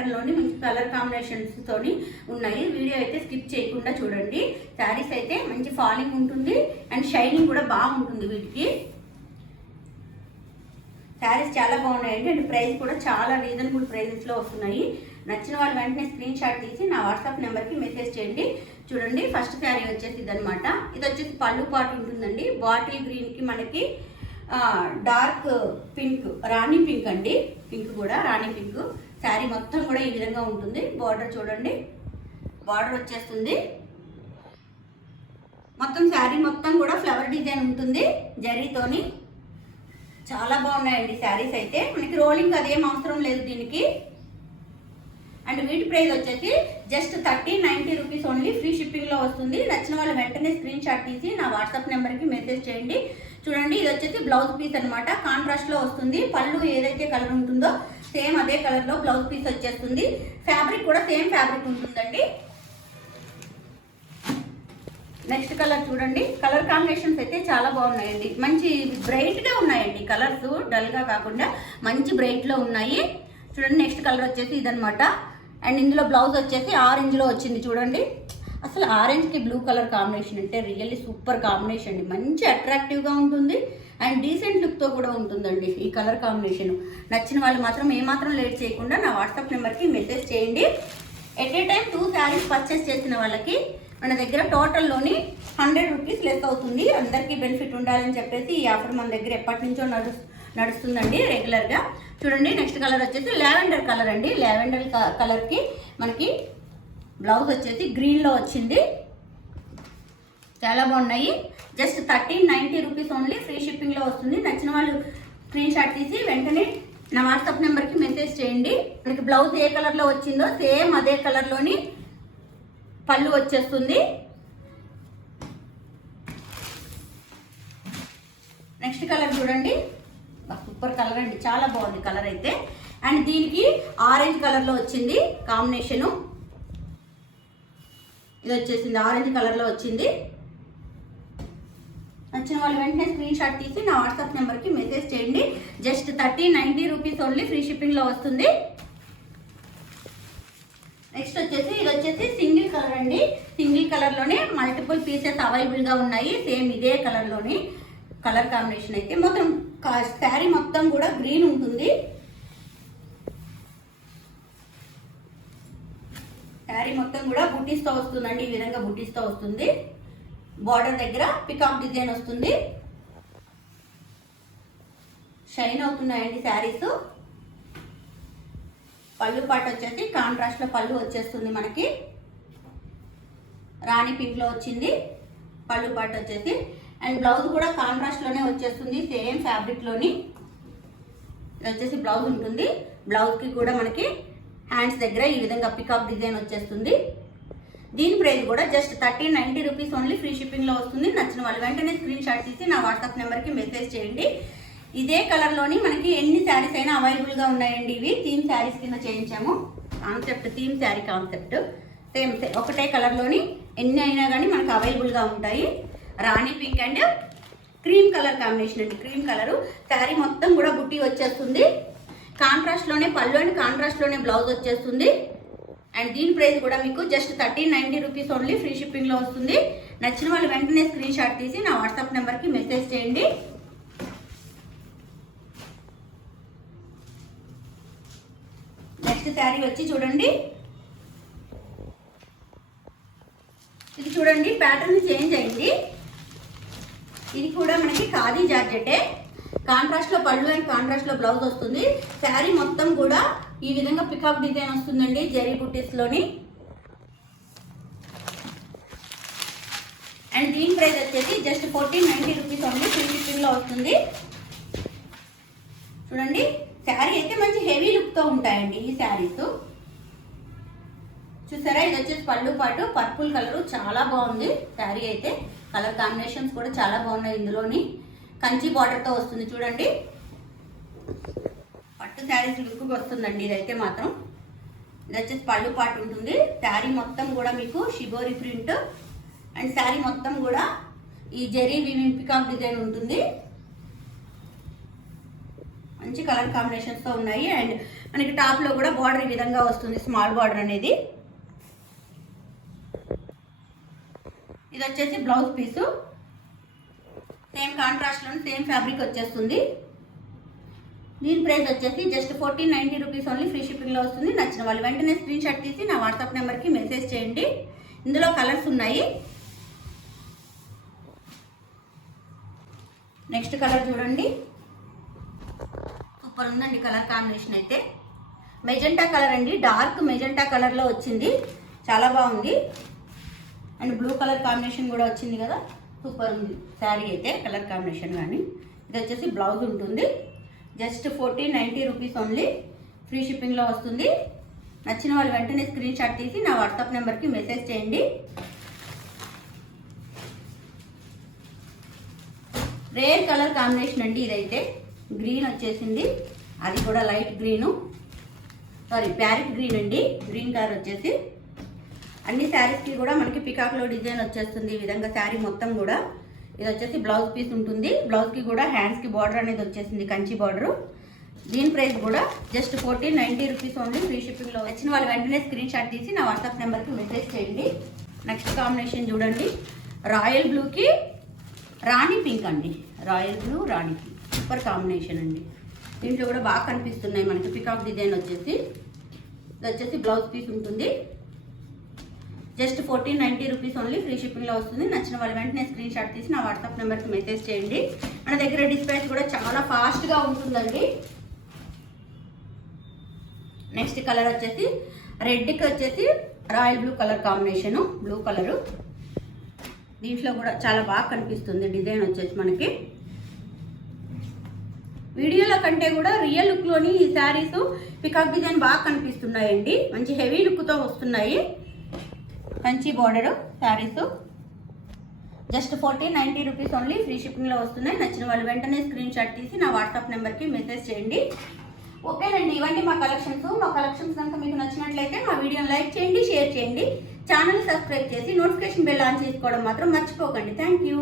ప్యాటర్న్లోని మంచి colour combinations తోని ఉన్నాయి. వీడియో అయితే స్కిప్ చేయకుండా చూడండి. శారీస్ అయితే మంచి ఫాలింగ్ ఉంటుంది అండ్ షైనింగ్ కూడా బాగుంటుంది వీటికి. శారీస్ చాలా బాగున్నాయండి అండ్ ప్రైస్ కూడా చాలా రీజనబుల్ ప్రైజెస్లో వస్తున్నాయి. నచ్చిన వాళ్ళు వెంటనే స్క్రీన్ షాట్ తీసి నా వాట్సాప్ నెంబర్కి మెసేజ్ చేయండి. చూడండి ఫస్ట్ శారీ వచ్చేసి ఇదనమాట. ఇది వచ్చేసి పళ్ళు పాటు ఉంటుందండి. బాటిల్ గ్రీన్కి మనకి డార్క్ పింక్, రాణి పింక్ అండి. పింక్ కూడా రాణి పింక్. శారీ మొత్తం కూడా ఈ విధంగా ఉంటుంది. బార్డర్ చూడండి, బార్డర్ వచ్చేస్తుంది. మొత్తం శారీ మొత్తం కూడా ఫ్లవర్ డిజైన్ ఉంటుంది జరీతోని. చాలా బాగున్నాయండి శారీస్ అయితే. మనకి రోలింగ్ అదేం అవసరం లేదు దీనికి. అండ్ వీటి ప్రైస్ వచ్చేసి జస్ట్ 30-90 రూపీస్ ఓన్లీ. ఫ్రీ షిప్పింగ్లో వస్తుంది. నచ్చిన వాళ్ళు వెంటనే స్క్రీన్ షాట్ తీసి నా వాట్సాప్ నెంబర్కి మెసేజ్ చేయండి. చూడండి ఇది వచ్చేసి బ్లౌజ్ పీస్ అనమాట. కాంట్రాస్ట్లో వస్తుంది. పళ్ళు ఏదైతే కలర్ ఉంటుందో సేమ్ అదే కలర్లో బ్లౌజ్ పీస్ వచ్చేస్తుంది. ఫ్యాబ్రిక్ కూడా సేమ్ ఫ్యాబ్రిక్ ఉంటుందండి. నెక్స్ట్ కలర్ చూడండి. కలర్ కాంబినేషన్స్ అయితే చాలా బాగున్నాయండి. మంచి బ్రైట్గా ఉన్నాయండి. కలర్స్ డల్గా కాకుండా మంచి బ్రైట్లో ఉన్నాయి. చూడండి నెక్స్ట్ కలర్ వచ్చేసి ఇదనమాట. అండ్ ఇందులో బ్లౌజ్ వచ్చేసి ఆరెంజ్లో వచ్చింది. చూడండి అసలు ఆరెంజ్కి బ్లూ కలర్ కాంబినేషన్ అంటే రియల్లీ సూపర్ కాంబినేషన్ అండి. మంచి అట్రాక్టివ్గా ఉంటుంది అండ్ డీసెంట్ లుక్తో కూడా ఉంటుందండి ఈ కలర్ కాంబినేషన్. నచ్చిన వాళ్ళు మాత్రం ఏమాత్రం లేట్ చేయకుండా నా వాట్సాప్ నెంబర్కి మెసేజ్ చేయండి. At a time 2 saris purchase చేసిన వాళ్ళకి మన దగ్గర టోటల్లోని 100 రూపీస్ లెస్ అవుతుంది. అందరికీ బెనిఫిట్ ఉండాలని చెప్పేసి ఈ ఆఫర్ మన దగ్గర ఎప్పటి నుంచో నడుస్తుందండి రెగ్యులర్గా. చూడండి నెక్స్ట్ కలర్ వచ్చేసి లావెండర్ కలర్ అండి. లావెండర్ కలర్కి మనకి బ్లౌజ్ వచ్చేసి గ్రీన్లో వచ్చింది. చాలా బాగున్నాయి. Just 30-90 rupees only. ఫ్రీ షిప్పింగ్లో వస్తుంది. నచ్చిన వాళ్ళు స్క్రీన్ షాట్ తీసి వెంటనే నా వాట్సాప్ నెంబర్కి మెసేజ్ చేయండి. మనకి బ్లౌజ్ ఏ కలర్లో వచ్చిందో సేమ్ అదే కలర్లోని పళ్ళు వచ్చేస్తుంది. నెక్స్ట్ కలర్ చూడండి. సూపర్ కలర్ అండి. చాలా బాగుంది కలర్ అయితే. అండ్ దీనికి ఆరెంజ్ కలర్లో వచ్చింది కాంబినేషను. ఇది వచ్చేసింది ఆరెంజ్ కలర్లో వచ్చింది. నచ్చిన వాళ్ళు వెంటనే స్క్రీన్ షాట్ తీసి నా వాట్సాప్ నెంబర్కి మెసేజ్ చేయండి. Just 30-90 rupees only. ఫ్రీ షిప్పింగ్లో వస్తుంది. నెక్స్ట్ వచ్చేసి ఇది వచ్చేసి సింగిల్ కలర్ అండి. సింగిల్ కలర్లోనే మల్టిపుల్ పీసెస్ అవైలబుల్గా ఉన్నాయి. సేమ్ ఇదే కలర్లోని కలర్ కాంబినేషన్ అయితే. మొత్తం శారీ మొత్తం కూడా గ్రీన్ ఉంటుంది. శారీ మొత్తం కూడా బుటీస్తో వస్తుందండి. ఈ విధంగా బుటీస్తో వస్తుంది. బార్డర్ దగ్గర పికాక్ డిజైన్ వస్తుంది. షైన్ అవుతున్నాయండి శారీస్. పళ్ళు పాట వచ్చేసి కాంట్రాస్ట్లో పళ్ళు వచ్చేస్తుంది. మనకి రాణి పింక్లో వచ్చింది పళ్ళు పాట వచ్చేసి. అండ్ బ్లౌజ్ కూడా కాంట్రాస్ట్లోనే వచ్చేస్తుంది సేమ్ ఫ్యాబ్రిక్లోని. ఇది వచ్చేసి బ్లౌజ్ ఉంటుంది. బ్లౌజ్కి కూడా మనకి హ్యాండ్స్ దగ్గర ఈ విధంగా పికాక్ డిజైన్ వచ్చేస్తుంది. దీని ప్రైస్ కూడా జస్ట్ 30-90 రూపీస్ ఓన్లీ. ఫ్రీ షిప్పింగ్లో వస్తుంది. నచ్చిన వాళ్ళు వెంటనే స్క్రీన్ షాట్ తీసి నా వాట్సాప్ నెంబర్కి మెసేజ్ చేయండి. ఇదే కలర్లోని మనకి ఎన్ని శారీస్ అయినా అవైలబుల్గా ఉన్నాయండి. ఇవి థీమ్ శారీస్ కింద చేయించాము. Concept theme sari concept same ఒకటే కలర్లోని ఎన్ని అయినా కానీ మనకు అవైలబుల్గా ఉంటాయి. Rani pink and cream colour combination అండి. Cream colour. శారీ మొత్తం కూడా బుట్టి వచ్చేస్తుంది. కాంట్రాస్ట్లోనే పళ్ళు అండ్ కాంట్రాస్ట్లోనే బ్లౌజ్ వచ్చేస్తుంది. అండ్ దీని ప్రైస్ కూడా మీకు జస్ట్ 30-90 రూపీస్ ఓన్లీ. ఫ్రీ షిప్పింగ్లో వస్తుంది. నచ్చిన వాళ్ళు వెంటనే స్క్రీన్ షాట్ తీసి నా వాట్సాప్ నెంబర్కి మెసేజ్ చేయండి. నెక్స్ట్ శారీ వచ్చి చూడండి. ఇది చూడండి ప్యాటర్న్ చేంజ్ అయింది. ఇది కూడా మనకి ఖాదీ జార్జెటే. కాంట్రాస్ట్లో పళ్ళు అండ్ కాంట్రాస్ట్లో బ్లౌజ్ వస్తుంది. శారీ మొత్తం కూడా ఈ విధంగా పికాక్ డిజైన్ వస్తుందండి జరీ బుట్టీస్లోని. అండ్ దీని ప్రైస్ వచ్చేసి జస్ట్ 14-90 రూపీస్ ఓన్లీ. ఫ్రీ షిప్పింగ్లో వస్తుంది. చూడండి శారీ అయితే మంచి హెవీ లుక్తో ఉంటాయండి ఈ శారీస్. చూసారా ఇది వచ్చేసి పళ్ళు పాటు పర్పుల్ కలర్. చాలా బాగుంది శారీ అయితే. కలర్ కాంబినేషన్స్ కూడా చాలా బాగున్నాయి. ఇందులోని కంచి బార్డర్తో వస్తుంది. చూడండి పట్టు శారీస్ లుక్ వస్తుందండి ఇదైతే మాత్రం. ఇది వచ్చేసి పళ్ళు పాటు ఉంటుంది. శారీ మొత్తం కూడా మీకు షిబోరి ప్రింట్ అండ్ శారీ మొత్తం కూడా ఈ జెరీ వీవింగ్ పికాక్ డిజైన్ ఉంటుంది. మంచి కలర్ కాంబినేషన్స్తో ఉన్నాయి. అండ్ మనకి టాప్లో కూడా బార్డర్ ఈ విధంగా వస్తుంది, స్మాల్ బార్డర్ అనేది. ఇది వచ్చేసి బ్లౌజ్ పీసు, సేమ్ కాంట్రాస్ట్లోనే సేమ్ ఫ్యాబ్రిక్ వచ్చేస్తుంది. దీని ప్రైస్ వచ్చేసి జస్ట్ 1490 రూపీస్ ఓన్లీ, ఫ్రీ షిప్పింగ్లో వస్తుంది. నచ్చిన వాళ్ళు వెంటనే స్క్రీన్ షాట్ తీసి నా వాట్సాప్ నెంబర్కి మెసేజ్ చేయండి. ఇందులో కలర్స్ ఉన్నాయి. నెక్స్ట్ కలర్ చూడండి, సూపర్ ఉందండి కలర్ కాంబినేషన్ అయితే. మెజెంటా కలర్ అండి, డార్క్ మెజెంటా కలర్లో వచ్చింది, చాలా బాగుంది. అండ్ బ్లూ కలర్ కాంబినేషన్ కూడా వచ్చింది కదా, సూపర్ ఉంది శారీ అయితే కలర్ కాంబినేషన్. కానీ ఇది వచ్చేసి బ్లౌజ్ ఉంటుంది. జస్ట్ 1490 రూపీస్ ఓన్లీ, ఫ్రీ షిప్పింగ్లో వస్తుంది. నచ్చిన వాళ్ళు వెంటనే స్క్రీన్ షాట్ తీసి నా వాట్సాప్ నెంబర్కి మెసేజ్ చేయండి. రేర్ కలర్ కాంబినేషన్ అండి ఇదైతే. గ్రీన్ వచ్చేసింది, అది కూడా లైట్ గ్రీను, ప్యారెట్ గ్రీన్ అండి. గ్రీన్ కలర్ వచ్చేసి అన్ని శారీస్కి కూడా మనకి పికాక్లో డిజైన్ వచ్చేస్తుంది ఈ విధంగా శారీ మొత్తం కూడా. ఇది వచ్చేసి బ్లౌజ్ పీస్ ఉంటుంది. బ్లౌజ్కి కూడా హ్యాండ్స్కి బార్డర్ అనేది వచ్చేసింది, కంచి బార్డరు. దీని ప్రైస్ కూడా జస్ట్ 1490 రూపీస్ ఓన్లీ, ఫ్రీ షిప్పింగ్లో. వచ్చిన వాళ్ళు వెంటనే స్క్రీన్ షాట్ తీసి నా వాట్సాప్ నెంబర్కి మెసేజ్ చేయండి. నెక్స్ట్ కాంబినేషన్ చూడండి, రాయల్ బ్లూకి రాణి పింక్ అండి. రాయల్ బ్లూ రాణి పింక్, సూపర్ కాంబినేషన్ అండి. దీంట్లో కూడా బాగా కనిపిస్తున్నాయి మనకి పికాక్ డిజైన్ వచ్చేసి. ఇది వచ్చేసి బ్లౌజ్ పీస్ ఉంటుంది. జస్ట్ 1490 రూపీస్ ఓన్లీ, ఫ్రీ షిప్పింగ్లో వస్తుంది. నచ్చిన వాళ్ళు వెంటనే స్క్రీన్ షాట్ తీసి నా వాట్సాప్ నెంబర్కి మెసేజ్ చేయండి. మన దగ్గర డిస్పాచ్ కూడా చాలా ఫాస్ట్గా ఉంటుందండి. నెక్స్ట్ కలర్ వచ్చేసి రెడ్కి వచ్చేసి royal blue colour combination, blue colour. దీంట్లో కూడా చాలా బాగా కనిపిస్తుంది డిజైన్ వచ్చేసి మనకి. వీడియోలో కంటే కూడా రియల్ లుక్లోని ఈ శారీస్ పికాక్ డిజైన్ బాగా కనిపిస్తున్నాయండి, మంచి హెవీ లుక్తో వస్తున్నాయి. Kanchi border sarees just 1490 rupees only, free షిప్పింగ్లో వస్తున్నాయి. నచ్చిన వాళ్ళు వెంటనే స్క్రీన్ షాట్ తీసి నా వాట్సాప్ నెంబర్కి మెసేజ్ చేయండి. ఓకేనండి, ఇవన్నీ మా కలెక్షన్స్. మా కలెక్షన్స్ కనుక మీకు నచ్చినట్లయితే మా వీడియోని లైక్ చేయండి, షేర్ చేయండి, ఛానల్ సబ్స్క్రైబ్ చేసి నోటిఫికేషన్ బెల్ ఆన్ చేసుకోవడం మాత్రం మర్చిపోకండి. Thank you.